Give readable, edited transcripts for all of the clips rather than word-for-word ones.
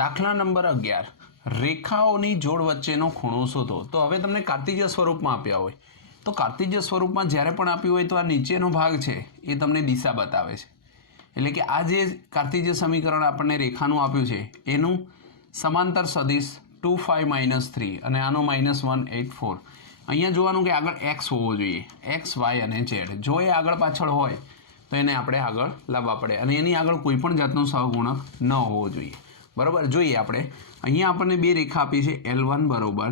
દાખલા નંબર 11 રેખાઓની જોડ વચ્ચેનો ખૂણો શોધો. તો હવે તમને કાર્તિજ્ય સ્વરૂપમાં આપ્યા હોય તો કાર્તિજ્ય સ્વરૂપમાં જ્યારે પણ આપ્યું હોય તો આ નીચેનો ભાગ છે એ તમને દિશા બતાવે છે. એટલે કે આ જે કાર્તિજ્ય સમીકરણ આપણને રેખાનું આપ્યું છે એનું સમાંતર સદિશ 2 5 -3 અને આનો -1 8 4. અહીંયા જોવાનું કે આગળ x હોવો જોઈએ, x y અને z. જો એ આગળ પાછળ હોય તો એને આપણે આગળ લાવવા પડે અને એની આગળ કોઈ પણ જાતનો સહગુણક ન હોવો જોઈએ. બરાબર. જોઈએ આપણે અહીંયા આપણને બે રેખા આપી છે L1 બરોબર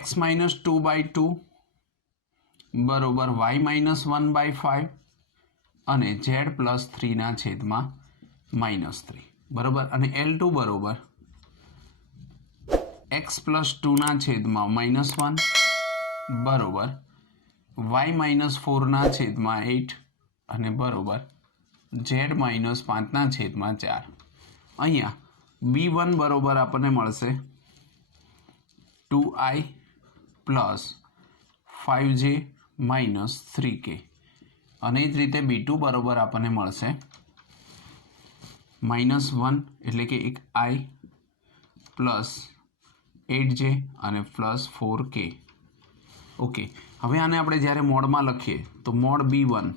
x - 2/2 બરોબર y - 1/5 અને z + 3/-3 બરોબર. અને L2 બરોબર x + 2/-1 બરોબર y - 4/8 અને બરોબર z - 5/4. અહીંયા B1 બરોબર આપણને મળશે 2i + 5j - 3k અને એ જ રીતે B2 બરોબર આપણને મળશે -1 એટલે કે એક i + 8j અને +4k. ઓકે. હવે આને આપણે જ્યારે મોડમાં લખીએ તો મોડ B1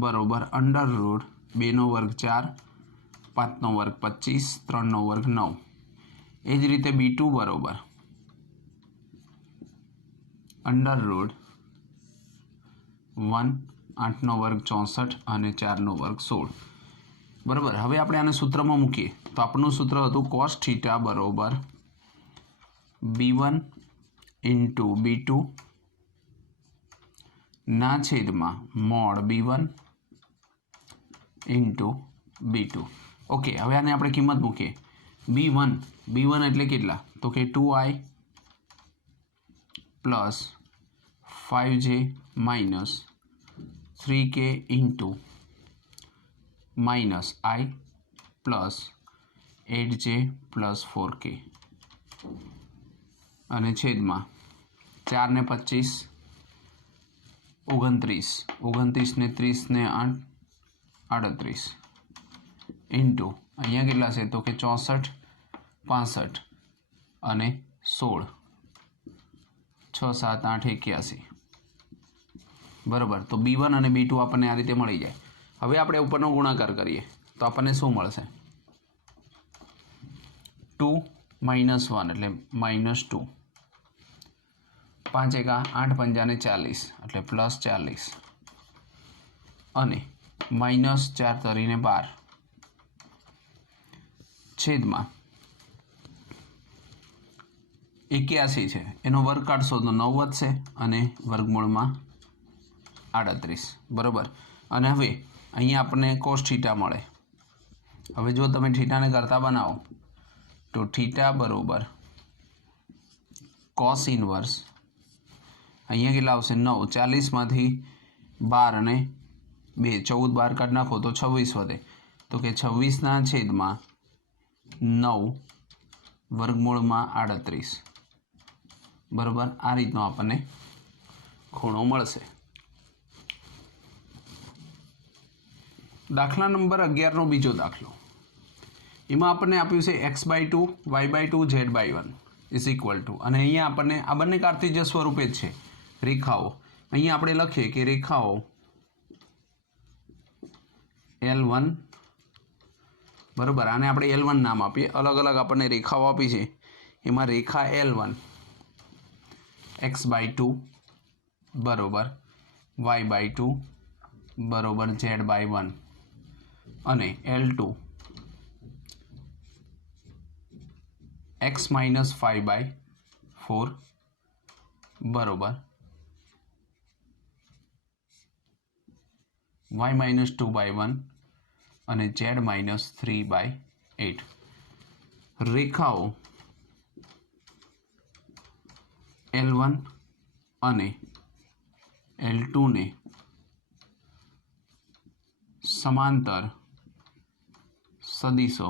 બરોબર √2 નો વર્ગ 4 5 નો વર્ગ 25 3 નો વર્ગ 9. એ જ રીતે B2 બરોબર √1 8 નો વર્ગ 64 અને 4 નો વર્ગ 16. બરાબર. હવે આપણે આને સૂત્રમાં મૂકીએ તો આપણું સૂત્ર હતું cos θ બરોબર B1 × B2 ના છેદમાં મોડ B1 × B2. ઓકે. હવે આને આપણે કિંમત મૂકીએ. B1 એટલે કેટલા? તો કે 2i + 5j - 3k × -i + 8j + 4k અને છેદમાં 4 ને 25 29 29 ને 30 ને 8 38 ઇન્ટુ અહીંયા કેટલા છે તો કે 64 65 અને 16 6 7 8 81. બરાબર. તો B1 અને B2 આપણને આ રીતે મળી જાય. હવે આપણે ઉપરનો ગુણાકાર કરીએ તો આપણને શું મળશે? 2 - 1 એટલે -2 5 એકા 8 પંજાને 40 એટલે +40 અને -4 તરીને 12 છેદમાં 81 છે એનો વર્ગ કાઢશો તો 9 વધશે અને વર્ગમૂળમાં 38. બરાબર. અને હવે અહીંયા આપણને cos θ મળે. હવે જો તમે થીટાને કરતા બનાવો તો θ બરોબર cos ઇનવર્સ અહીંયા કેટલા આવશે 9 40માંથી 12 અને 2 14 12 કાઢી નાખો તો 26 વધે તો કે 26/9 વર્ગમૂળમાં 38. બરાબર. આ રીતનો આપણને ખૂણો મળશે. દાખલા નંબર 11નો બીજો દાખલો. એમાં આપણને આપ્યું છે x/2 y/2 z/1 = અને અહીંયા આપણને આ બંને કાર્તિજ્ય સ્વરૂપે જ છે રેખાઓ. અહીંયા આપણે લખીએ કે રેખાઓ L1 બરાબર. આને આપણે L1 નામ આપીએ. અલગ અલગ આપણને રેખાઓ આપી છે એમાં રેખા L1 x/2 બરોબર y/2 બરોબર z/1 અને L2 x - 5/4 બરોબર y - 2/1 અને z - 3/8. રેખાઓ L1 અને L2 ને સમાંતર સદિશો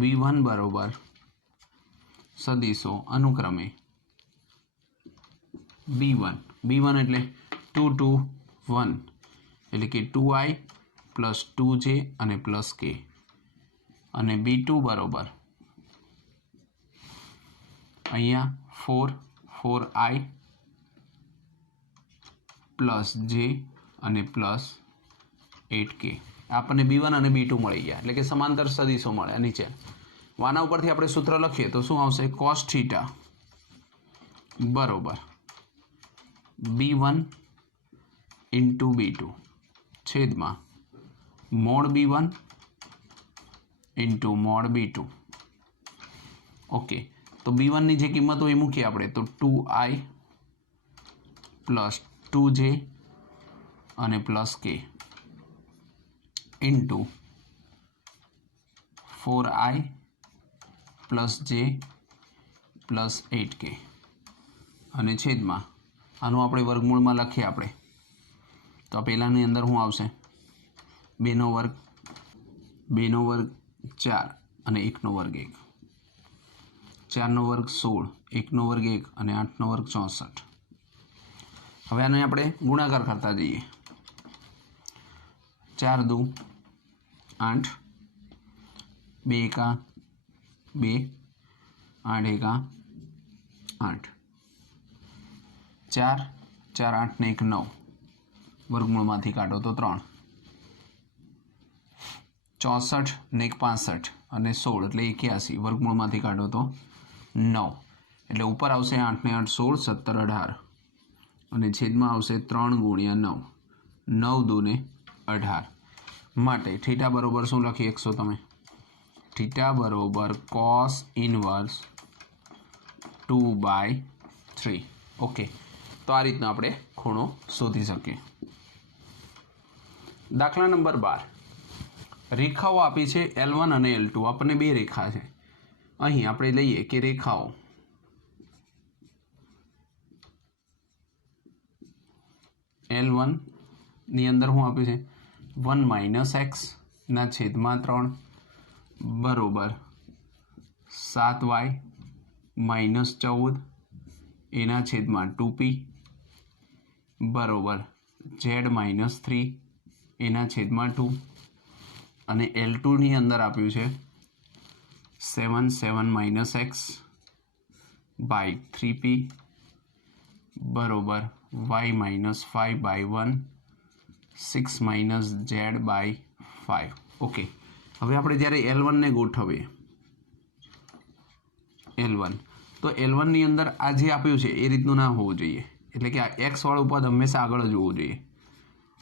B1 બરોબર સદિશો અનુક્રમે B1 એટલે 2 2 1 એટલે કે 2i પ્લસ 2j અને પ્લસ k અને b2 બરોબર અહીંયા 4i પ્લસ j અને પ્લસ 8k આપણને b1 અને b2 મળી ગયા એટલે કે સમાંતર સદિશો મળ્યા નીચે આના ઉપરથી આપણે સૂત્ર લખીએ તો શું આવશે cos થીટા બરોબર b1 ઇન્ટુ b2 છેદમાં mode b1 into mode b2 okay તો b1 ની જે કિંમત હોય એ મૂકીએ આપણે તો 2i પ્લસ 2j અને plus k into 4i plus j plus 8k અને છેદમાં આનું આપણે વર્ગમૂળમાં લખીએ આપણે તો આ પહેલાંની અંદર શું આવશે 2નો વર્ગ 4 અને 1નો વર્ગ 1 4નો વર્ગ 16 1નો વર્ગ 1 અને 8નો વર્ગ 64 હવે આને આપણે ગુણાકાર કરતા જઈએ 4 દુ 8 2 એકા 2 8 એકા 8 4 4 8 ને 1 9 વર્ગમૂળમાંથી કાઢો તો 3 64 ને 1 65 અને 16 એટલે 81 વર્ગમૂળમાંથી કાઢો તો 9 એટલે ઉપર આવશે 8 ને 8 16 17 18 અને છેદમાં આવશે 3 ગુણ્યા 9 9 દૂને 18 માટે થીટા બરોબર શું લખી શકશો તમે થીટા બરોબર cos ઇનવર્સ 2/3 ઓકે તો આ રીતના આપણે ખૂણો શોધી શકીએ દાખલા નંબર 12 રેખાઓ આપી છે L1 અને L2 આપણને બે રેખા છે અહીં આપણે લઈએ કે રેખાઓ L1 ની અંદર શું આપ્યું છે 1 - x ના છેદમાં 3 બરોબર 7y - 14 એના છેદમાં 2p બરોબર z - 3 એના છેદમાં 2 અને L2 ની અંદર આપ્યું છે 7 - x by 3p બરોબર y - 5/1 6 - z by 5 ઓકે હવે આપણે જ્યારે L1 ને ગોઠવીએ L1 તો L1 ની અંદર આ જે આપ્યું છે એ રીતનું ના હોવું જોઈએ એટલે કે આ x વાળું પદ હંમેશા આગળ જ હોવું જોઈએ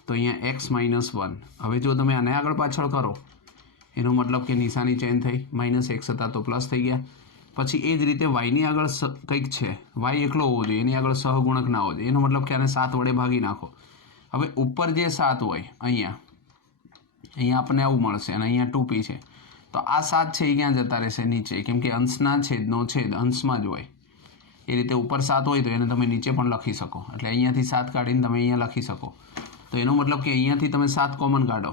તો અહીંયા x - 1 હવે જો તમે આને આગળ પાછળ કરો એનો મતલબ કે નિશાની ચેન્જ થઈ -x હતા તો પ્લસ થઈ ગયા પછી એ જ રીતે y ની આગળ કંઈક છે y એકલો હોવો જોઈએ એની આગળ સહગુણક ના હોવો જોઈએ એનો મતલબ કે આને 7 વડે ભાગી નાખો હવે ઉપર જે 7 હોય અહીંયા આપણને આવું મળશે અને અહીંયા 2p છે તો આ 7 છે એ ક્યાં જતા રહેશે નીચે કેમ કે અંશના છેદનો છેદ અંશમાં જ હોય એ રીતે ઉપર 7 હોય તો એને તમે નીચે પણ લખી શકો એટલે અહીંયાથી 7 કાઢીને તમે અહીંયા લખી શકો તો એનો મતલબ કે અહીંયાથી તમે 7 કોમન કાઢો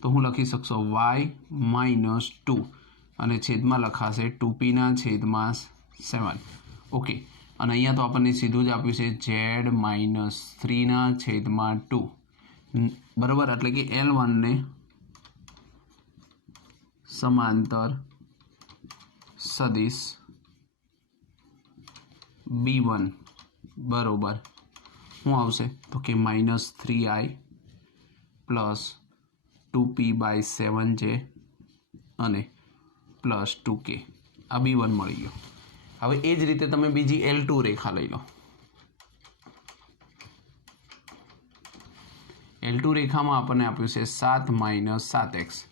તો હું લખી શકશો y - 2 અને છેદમાં લખાશે 2p ના છેદમાં 7 ઓકે અને અહીંયા તો આપણને સીધું જ આપ્યું છે z - 3 ના છેદમાં 2 બરાબર એટલે કે L1 ને સમાંતર સદિશ b1 બરોબર શું આવશે તો કે -3i પ્લસ 2p/7j અને પ્લસ 2k આ b1 મળી ગયો હવે એ જ રીતે તમે બીજી L2 રેખા લઈ લો L2 રેખામાં આપણને આપ્યું છે 7 - 7x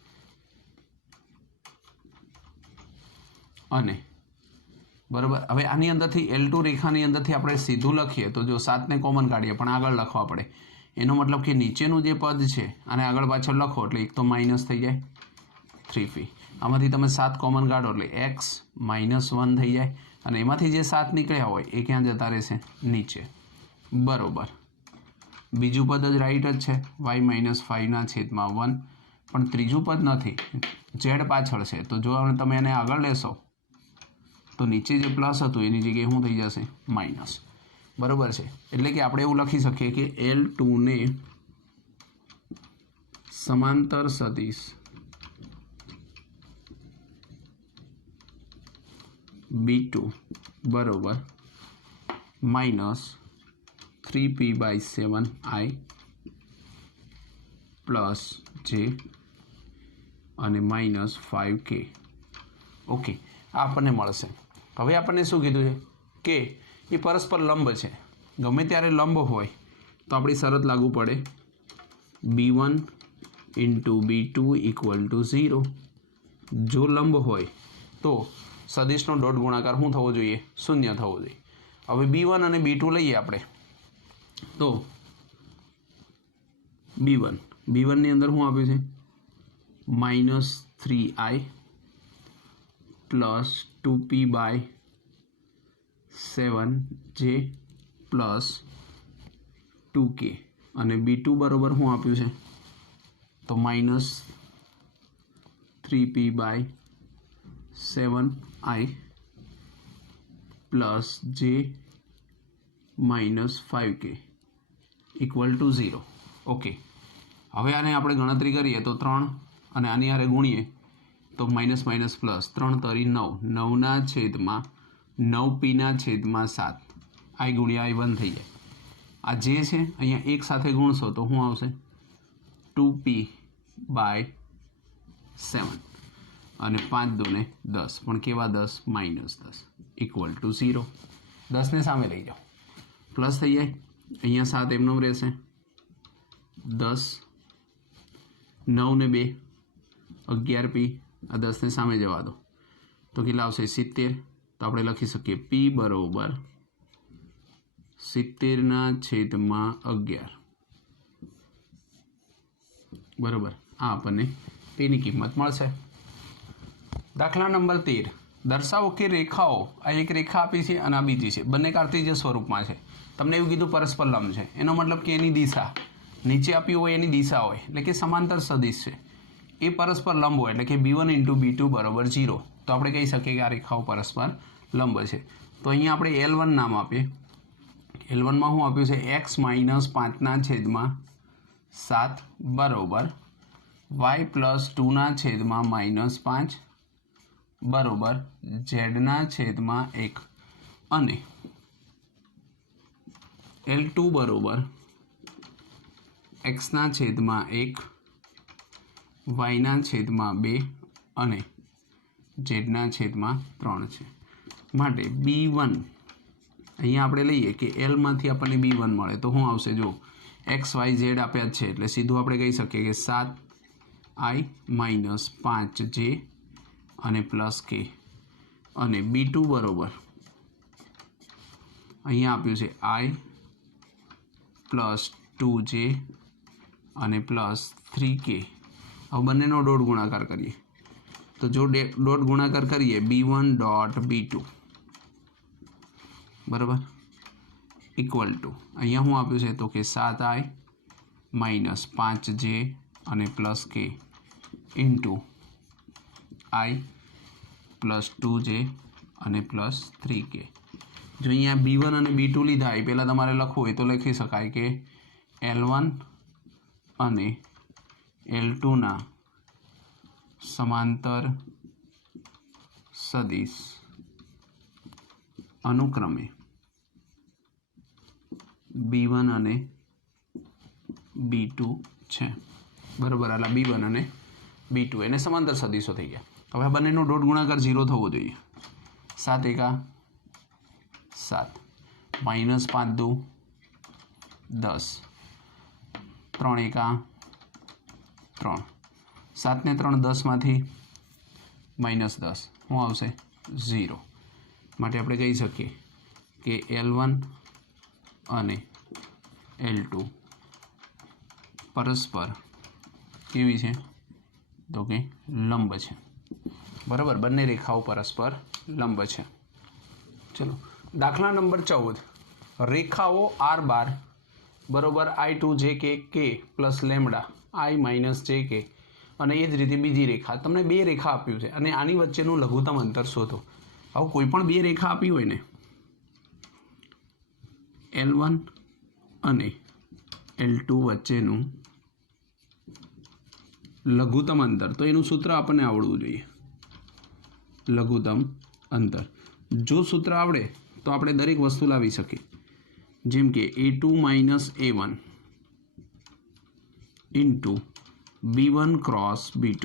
અને બરાબર હવે આની અંદરથી L2 રેખાની અંદરથી આપણે સીધું લખીએ તો જો 7 ને કોમન કાઢીએ પણ આગળ લખવા પડે એનો મતલબ કે નીચેનું જે પદ છે આને આગળ પાછળ લખો એટલે એક તો માઇનસ થઈ જાય 3p આમાંથી તમે 7 કોમન કાઢો એટલે x - 1 થઈ જાય અને એમાંથી જે 7 નીકળ્યા હોય એ ક્યાં જતા રહેશે નીચે બરોબર બીજું પદ જ રાઈટ જ છે y - 5 ના છેદમાં 1 પણ ત્રીજું પદ નથી z પાછળ છે તો જો તમે એને આગળ લેશો તો નીચે જે પ્લસ હતું એની જગ્યાએ શું થઈ જશે માઇનસ બરોબર છે એટલે કે આપણે એવું લખી શકીએ કે L2 ને समांतर सदिश B2 बराबर -3p/7i प्लस जे અને -5k। ઓકે, આપણને મળશે। હવે આપણને શું કીધું છે કે એ પરસ્પર લંબ છે। ગમે ત્યારે લંબ હોય તો આપણી શરત લાગુ પડે B1 × B2 = 0। જો લંબ હોય તો સદિશનો ડોટ ગુણાકાર શું થવો જોઈએ? 0 થવો જોઈએ। હવે B1 અને B2 લઈએ આપણે તો B1 ની અંદર શું આપ્યું છે? -3i plus 2p/7j plus 2k અને B2 બરાબર શું આપ્યું છે? તો -3p/7i plus j -5k = 0। Okay, હવે આને આપણે ગણતરી કરીએ તો 3 અને આની હારે ગુણીએ તો માઇનસ માઇનસ પ્લસ 3 તરી 9, 9/9p/7 i ગુણ્યા i1 થઈ જાય। આ જે છે અહીંયા એક સાથે ગુણશો તો શું આવશે? 2p/7 અને 5 દુને 10, પણ કેવા 10? -10 = 0। 10 ને સામે લઈ જાઓ, પ્લસ થઈ જાય, અહીંયા 7 એમનો રહેશે, 10, 9 ને 2 11p, આ 10 ને સામે જવા દો તો કેટલા આવશે? 70। તો આપણે લખી શકીએ p બરાબર 70/11 બરાબર। આ આપણને તેની કિંમત મળશે। દાખલા નંબર 13, દર્શાવો કે રેખાઓ, આ એક રેખા આપી છે અને આ બીજી છે, બંને કાર્ટેશિયન સ્વરૂપમાં છે। તમને એવું કીધું પરસ્પર લંબ છે, એનો મતલબ કે એની દિશા નીચે આપી હોય એની દિશા હોય એટલે કે સમાંતર સદિશ છે, એ પરસ્પર લંબ હોય એટલે કે B1 × B2 બરાબર 0। તો આપણે કહી શકીએ કે આ રેખાઓ પરસ્પર લંબ છે। તો અહીંયા આપણે L1 નામ આપીએ। L1માં શું આપ્યું છે? x - 5/7 બરાબર y + 2/-5 બરાબર z/1 અને L2 બરાબર x/1 y/2 અને z/3 છે। માટે B1 અહીંયા આપણે લઈએ કે Lમાંથી આપણને B1 મળે તો શું આવશે? જો x y z આપ્યા છે એટલે સીધું આપણે કહી શકીએ કે 7i - 5j અને પ્લસ k અને B2 બરાબર અહીંયા આપ્યું છે i + 2j અને પ્લસ 3k। હવે બંનેનો ડોટ ગુણાકાર કરીએ તો જો ડોટ ગુણાકાર કરીએ B1 · B2 બરાબર = અહીંયા શું આપ્યું છે? તો કે 7i - 5j અને પ્લસ k × i + 2j અને પ્લસ 3k। જો અહીંયા B1 અને B2 લીધા એ પહેલાં તમારે લખવું હોય તો લખી શકાય કે L1 અને L2ના સમાંતર સદિશ અનુક્રમે B1 અને B2 છે બરાબર। આટલા B1 અને B2 એને સમાંતર સદિશો થઈ ગયા। હવે આ બંનેનો ડોટ ગુણાકાર 0 થવો જોઈએ। 7 × 7 -5 × 2 10 3 × 3 7 ને 3 10માંથી -10 શું આવશે? 0। માટે આપણે કહી શકીએ કે L1 અને L2 પરસ્પર કેવી છે? તો કે લંબ છે બરાબર। બંને રેખાઓ પરસ્પર લંબ છે। ચલો દાખલા નંબર 14, રેખાઓ R12 બરાબર I2jk k plus lambda I - jk અને એ જ રીતે બીજી રેખા, તમને બે રેખા આપ્યું છે અને આની વચ્ચેનું લઘુત્તમ અંતર શોધો। હવે કોઈ પણ બે રેખા આપી હોય ને L1 અને L2 વચ્ચેનું લઘુત્તમ અંતર, તો એનું સૂત્ર આપણને આવડવું જોઈએ. લઘુત્તમ અંતર જો સૂત્ર આવડે તો આપણે દરેક વસ્તુ લાવી શકીએ. જેમ કે A2 - A1 into B1 cross B2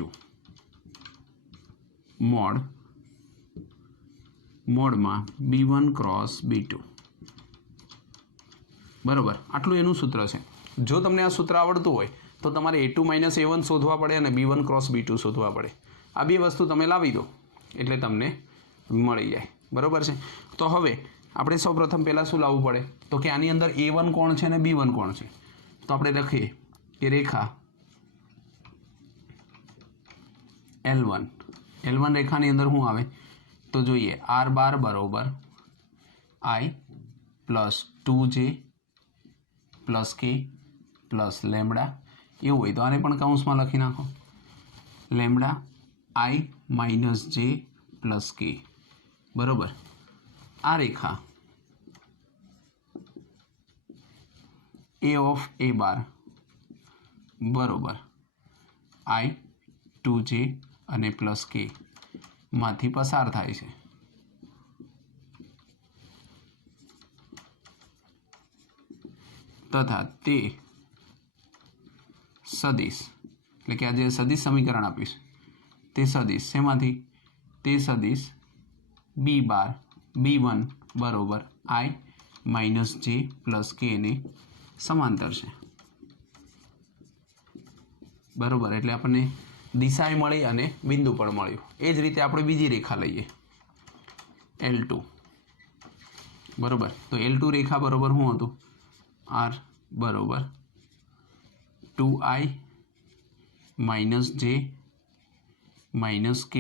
મોડમાં B1 ક્રોસ B2. બરાબર, આટલું એનું સૂત્ર છે. જો તમને આ સૂત્ર આવડતું હોય તો તમારે A2 - A1 શોધવા પડે અને B1 ક્રોસ B2 શોધવા પડે. આ બે વસ્તુ તમે લાવી દો એટલે તમને મળી જાય. બરાબર છે. તો હવે આપણે સૌપ્રથમ પહેલાં શું લાવવું પડે તો કે આની અંદર A1 કોણ છે અને B1 કોણ છે. તો આપણે લખીએ કે રેખા L1 રેખાની અંદર શું આવે તો જોઈએ R બાર બરોબર I plus 2J plus K plus lambda. એવું હોય તો આને પણ કૌંસમાં લખી નાખો. Lambda I minus J plus K. બરાબર. આ રેખા A ઓફ A બાર બરોબર I 2J અને પ્લસ K માંથી પસાર થાય છે. તથા તે સદિશ એટલે કે આ જે સદિશ સમીકરણ આપીશ તે સદિશ શેમાંથી તે સદિશ B1 બરોબર I minus J plus K ને સમાંતર છે. બરાબર, એટલે આપણને દિશા મળી અને બિંદુ પણ મળ્યું. એ જ રીતે આપણે બીજી રેખા લઈએ L2 બરાબર. તો L2 રેખા બરાબર શું હતું R બરાબર 2I minus J minus K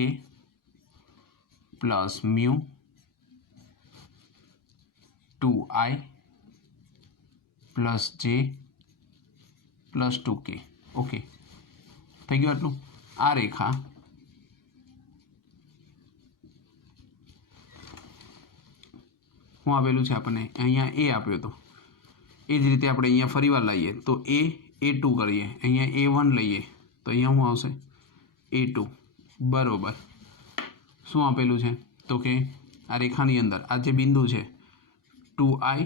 plus mu 2I plus J plus 2K. Okay, થઈ ગયું આટલું. આ રેખા શું આપેલું છે આપણને અહીંયા A આપ્યો હતો. એ જ રીતે આપણે અહીંયા ફરીવાર લઈએ તો A2 કરીએ, અહીંયા A1 લઈએ તો અહીંયા શું આવશે A2 બરાબર શું આપેલું છે તો કે આ રેખાની અંદર આ જે બિંદુ છે 2I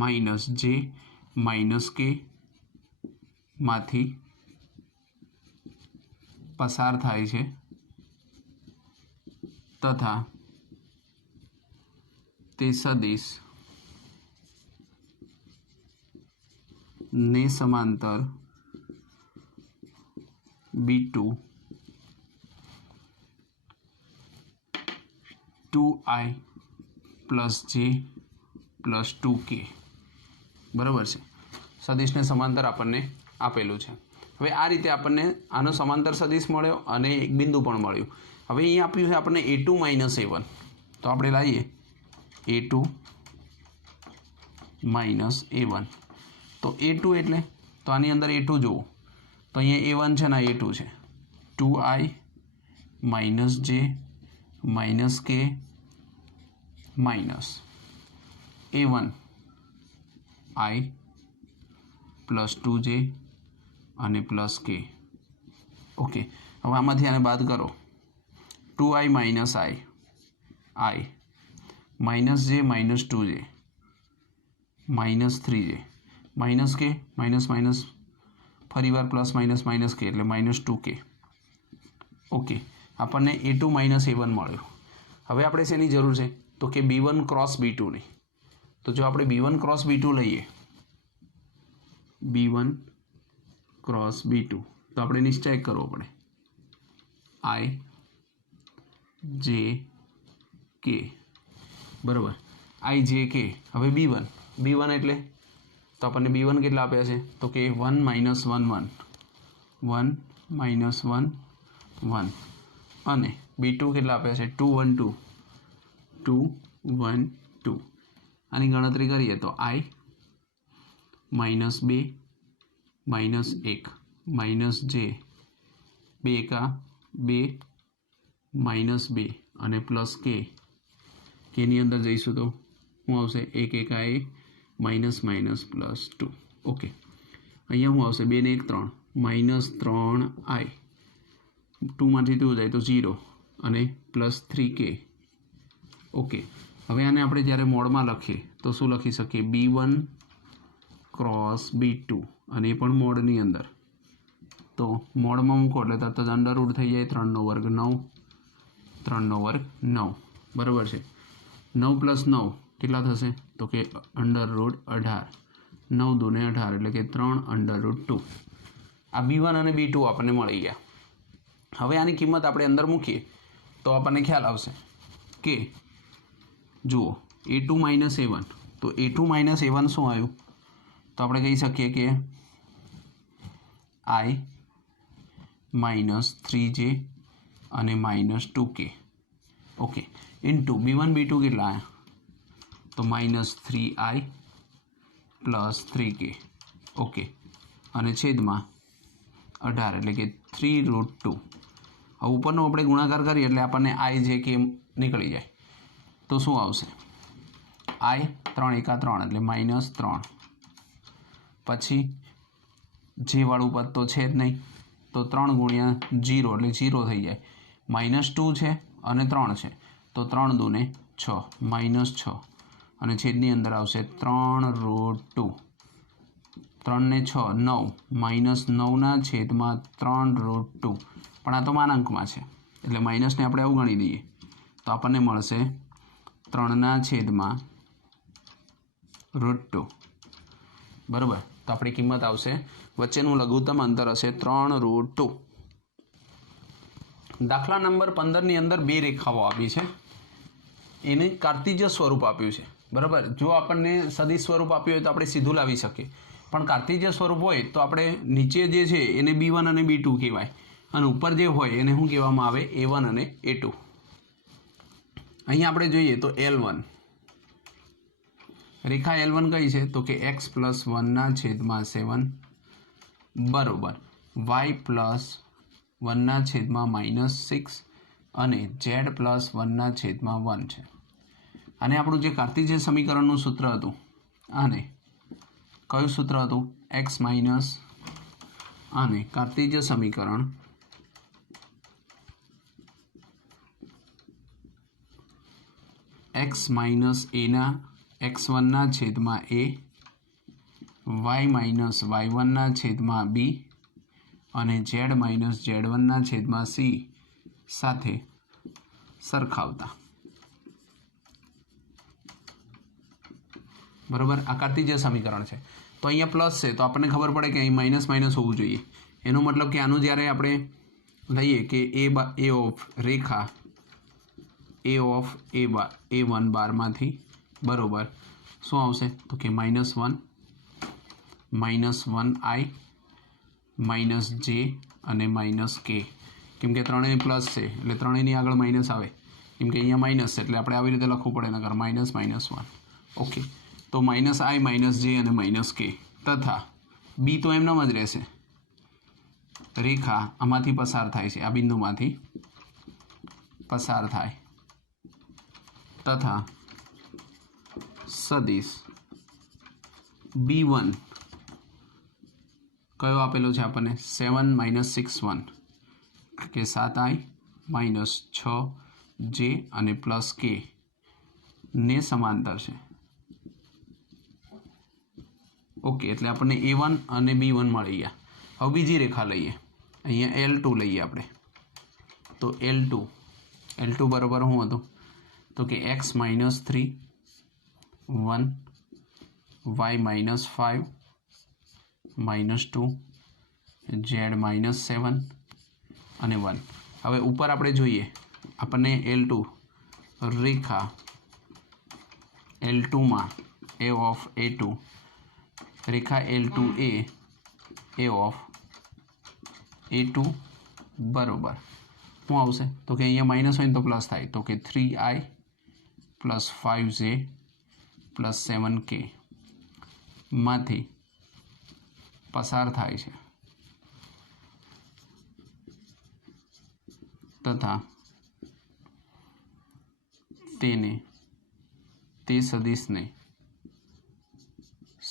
minus J minus K માંથી પસાર થાય છે તથા તે સદિશ ને સમાંતર B2 2I plus J plus 2K. બરાબર છે. સદિશને સમાંતર આપણને આપેલું છે. હવે આ રીતે આપણને આનો સમાંતર સદિશ મળ્યો અને એક બિંદુ પણ મળ્યું. હવે અહીં આપ્યું છે આપણને A2 માઇનસ A1. તો આપણે લાવીએ A2 માઇનસ A1. તો A2 એટલે તો આની અંદર A2 જુઓ તો અહીંયા A1 છે ને A2 છે 2I minus J minus K minus A1 I plus 2J અને પ્લસ K. ઓકે, હવે આમાંથી આને બાદ કરો 2I minus I minus J minus 2J minus 3J minus K minus minus ફરીવાર પ્લસ માઇનસ માઇનસ K એટલે minus 2K. Okay, આપણને A2 minus A1 મળ્યું. હવે આપણે શેની જરૂર છે તો કે B1 ક્રોસ B2 ની. તો જો આપણે B1 ક્રોસ B2 લઈએ B1 ક્રોસ B2 તો આપણે નિશ્ચય કરવો પડે I J K બરાબર I J K. હવે B1 એટલે તો આપણને B1 કેટલા આપ્યા છે તો કે 1 માઇનસ 1 1 માઇનસ 1 1 અને B2 કેટલા આપ્યા છે 2 1 2 2 1 2. આની ગણતરી કરીએ તો I minus 2 minus 1 minus J 2 એકા 2 માઇનસ 2 અને પ્લસ Kની અંદર જઈશું તો શું આવશે 1 એકા 1 માઇનસ માઇનસ પ્લસ 2. ઓકે, અહીંયા શું આવશે 2 ને 1 3 માઇનસ 3I 2માંથી 2 જાય તો 0 અને +3k. ઓકે, હવે આને આપણે જ્યારે મોડમાં લખીએ તો શું લખી શકીએ? b1 ક્રોસ b2, અને એ પણ મોડની અંદર. તો મોડમાં મૂકો એટલે તરત જ અંડર રૂટ થઈ જાય. 3 નો વર્ગ 9, 3 નો વર્ગ 9, બરાબર છે. 9 + 9 કેટલા થશે? તો કે √18. 9 દૂને 18 એટલે કે 3 √2. આ b1 અને b2 આપણને મળી ગયા. હવે આની કિંમત આપણે અંદર મૂકીએ તો આપણને ખ્યાલ આવશે કે જુઓ a2 - a1. તો a2 - a1 શું આવ્યું? તો આપણે કહી શકીએ કે I -3j અને -2k. Okay, into b1 b2 કેટલા આવ્યા? તો -3i + 3k. ઓકે, અને છેદમાં 18 એટલે કે 3√2. હવે ઉપરનો આપણે ગુણાકાર કરીએ એટલે આપણને i જે કે નીકળી જાય. તો શું આવશે? i 3 × 3 એટલે -3. પછી જે વાળું પદ તો છે જ નહીં, તો 3 × 0 એટલે 0 થઈ જાય. -2 છે અને 3 છે તો 3 દૂને 6, -6, અને છેદની અંદર આવશે 3√2. 3 ને 6 9, -9/3√2. પણ આ તો માનાંકમાં છે એટલે માઇનસને આપણે આવું ગણી દઈએ તો આપણને મળશે 3/√2. બરાબર. તો આપણી કિંમત આવશે, વચ્ચેનું લઘુત્તમ અંતર હશે 3√2. દાખલા નંબર 15ની અંદર બે રેખાઓ આપી છે, એને કાર્તિજ્ય સ્વરૂપ આપ્યું છે. બરાબર. જો આપણને સદિશ સ્વરૂપ આપ્યું હોય તો આપણે સીધું લાવી શકીએ, પણ કાર્તિજ્ય સ્વરૂપ હોય તો આપણે નીચે જે છે એને b1 અને b2 કહેવાય, અને ઉપર જે હોય એને શું કહેવામાં આવે? a1 અને a2. અહીંયા આપણે જોઈએ તો L1, રેખા L1 કઈ છે? તો કે x + 1/7 બરોબર y + 1/-6 અને z + 1/1 છે. અને આપણું જે કાર્તિજ્ય સમીકરણનું સૂત્ર હતું, આને કયું સૂત્ર હતું? x માઇનસ, અને કાર્તિજ્ય સમીકરણ x - a x1/a, y - y1/b અને z - z1/c સાથે સરખાવતા. બરાબર. આ કાર્તિજ્ય સમીકરણ છે. તો અહીંયા પ્લસ છે તો આપણને ખબર પડે કે અહીં માઇનસ માઇનસ હોવું જોઈએ. એનો મતલબ કે આનું જ્યારે આપણે લઈએ કે a of Rekha a of a1 બારમાંથી બરાબર શું આવશે? તો કે -1 -1i -j અને -k. કેમ કે ત્રણેય પ્લસ છે એટલે ત્રણેયની આગળ માઇનસ આવે, કેમ કે અહીંયા માઇનસ છે એટલે આપણે આવી રીતે લખવું પડે, નકર -1. ઓકે, તો -i -j અને -k તથા b તો એમનામ જ રહેશે. રેખા આમાંથી પસાર થાય છે, આ બિંદુમાંથી પસાર થાય, તથા સદિશ b1 કયો આપેલો છે આપણને? 7 - 6 1 કે 7i -6j અને +k ને સમાંતર છે. ઓકે, એટલે આપણને a1 અને b1 મળી ગયા. હવે બીજી રેખા લઈએ, અહીંયા L2 લઈએ આપણે. તો L2 બરાબર શું હતું? તો કે x - 3 1 y - 5 -2 z -7 અને 1. હવે ઉપર આપણે જોઈએ, આપણને L2 રેખા L2માં a ઓફ a2, રેખા L2a a ઓફ a2 બરાબર શું આવશે? તો કે અહીંયા માઇનસ હોય ને તો પ્લસ થાય, તો કે 3i + 5j + 7k માંથી પસાર થાય છે, તથા તે સદિશને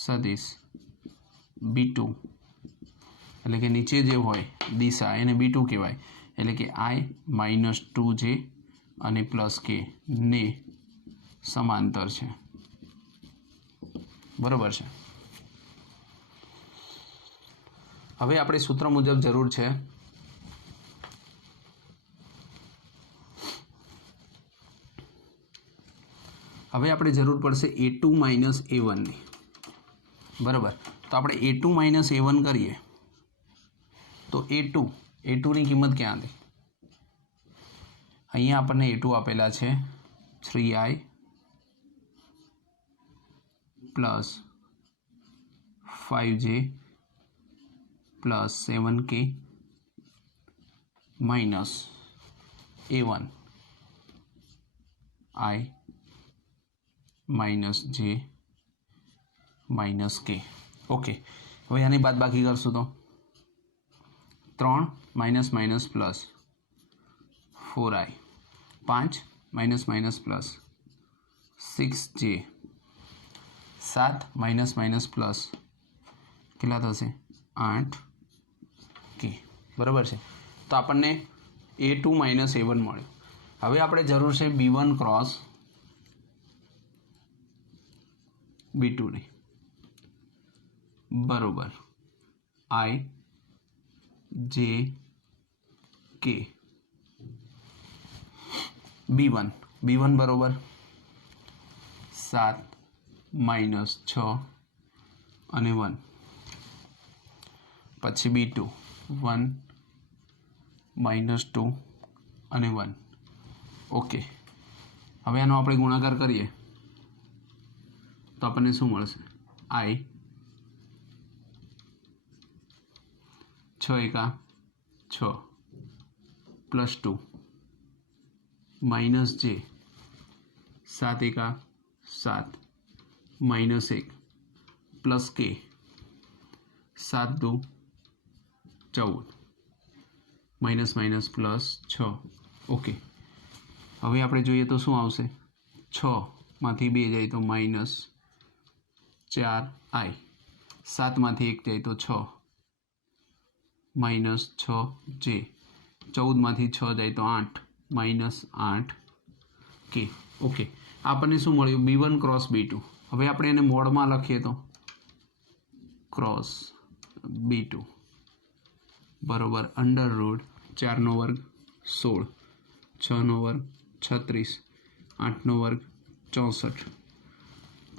સદિશ b2 એટલે કે નીચે જે હોય દિશા એને b2 કહેવાય. એટલે કે આઈ -2j અને પ્લસ કે ને સમાંતર છે, બરાબર છે. હવે આપણે સૂત્ર મુજબ જરૂર છે પડશે A2 - A1 ની, બરાબર. તો આપણે A2 - A1 કરીએ તો A2 ની કિંમત ક્યાં હતી? અહીંયા આપણને A2 આપેલા છે 3i plus 5j plus 7k minus A1 i minus j minus k. Okay, હવે આની બાદ બાકી કરશું તો 3 minus minus plus 4i 5 minus minus plus 6j 7 minus minus plus કેટલા થશે 8k, બરાબર છે. તો આપણને A2 - A1 મળ્યું. હવે આપણે જરૂર છે B1 ક્રોસ B2 ની, બરાબર. i j k B1 બરાબર 7 માઇનસ 6 અને 1, પછી B2 1 -2 અને 1. ઓકે, હવે આનો આપણે ગુણાકાર કરીએ તો આપણને શું મળશે? i 6 એકા 6 પ્લસ 2 માઇનસ j 7 એકા 7 minus 1 plus k 7 2 14 minus minus plus 6. Okay, હવે આપણે જોઈએ તો શું આવશે? 6માંથી 2 જાય તો માઇનસ 4i, 7માંથી 1 જાય તો 6 માઇનસ 6j, 14માંથી 6 જાય તો 8 માઇનસ 8k. ઓકે, આપણને શું મળ્યું? B1 cross B2. હવે આપણે એને મોડમાં લખીએ તો ક્રોસ B2 બરાબર √4નો વર્ગ 16, 6નો વર્ગ 36, 8નો વર્ગ 64,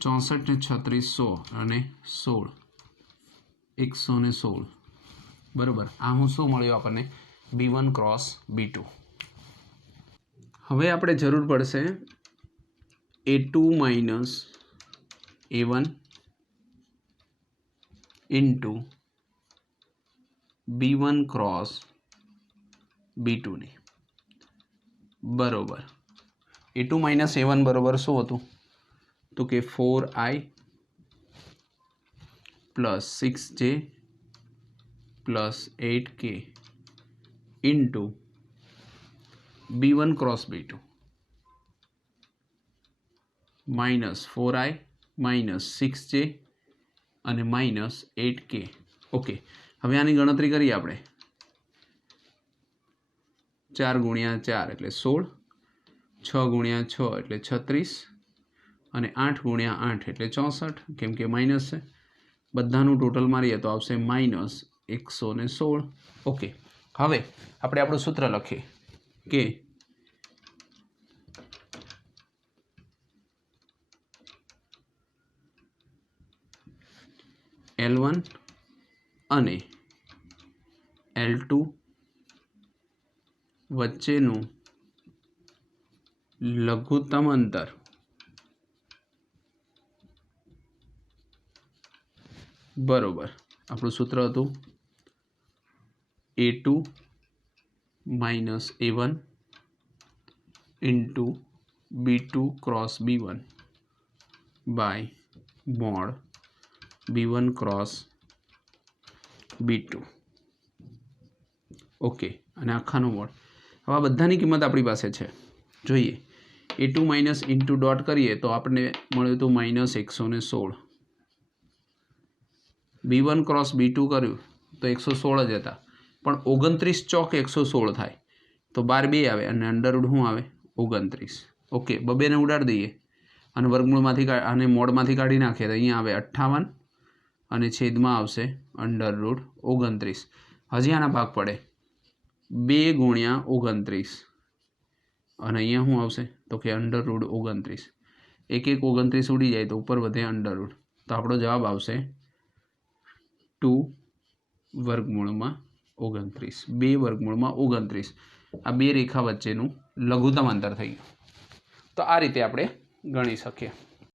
64 ને 36 100 અને 16 116, બરાબર. આ હું શું મળ્યું આપણને? B1 cross B2. હવે આપણે જરૂર પડશે A2 - A1 into B1 cross B2 ની, બરાબર. A2 - A1 બરાબર શું હતું? તો કે 4i plus 6j plus 8k into B1 cross B2 minus 4i minus 6j અને માઇનસ 8k. ઓકે, હવે આની ગણતરી કરીએ આપણે. 4 ગુણ્યા 4 એટલે 16, 6 ગુણ્યા 6 એટલે 36 અને 8 ગુણ્યા 8 એટલે 64, કેમ કે માઇનસ છે. બધાનું ટોટલ મારીએ તો આવશે માઇનસ 116. ઓકે, હવે આપણે આપણું સૂત્ર લખીએ કે L1 અને L2 વચ્ચેનું લઘુત્તમ અંતર બરોબર. આપણું સૂત્ર હતું A2 - A1 into B2 cross B1 by mod B1 cross B2. Okay, અને આખાનો મોડ. હવે આ બધાની કિંમત આપણી પાસે છે, જોઈએ. A2 માઇનસ ઇન્ટુ ડોટ કરીએ તો આપણને મળ્યું હતું માઇનસ 116. B1 ક્રોસ B2 કર્યું તો 116 જ હતા, પણ 29 ચોક 116 થાય તો 12 2 આવે અને અંડરરૂટ શું આવે 29. ઓકે, બબેને ઉડાડી દઈએ અને વર્ગમૂળમાંથી અને મોડમાંથી કાઢી નાખીએ તો અહીંયા આવે 58 અને છેદમાં આવશે અંડરરૂટ 29. હજી આના ભાગ પડે 2 ગુણ્યા 29 અને અહીંયા શું આવશે તો કે અંડરરૂટ 29. એક 29 ઉડી જાય તો ઉપર વધે અંડરરૂટ, તો આપણો જવાબ આવશે 2 વર્ગમૂળમાં 29. 2 વર્ગમૂળમાં 29. આ બે રેખા વચ્ચેનું લઘુત્તમ અંતર થઈ ગયું. તો આ રીતે આપણે ગણી શકીએ.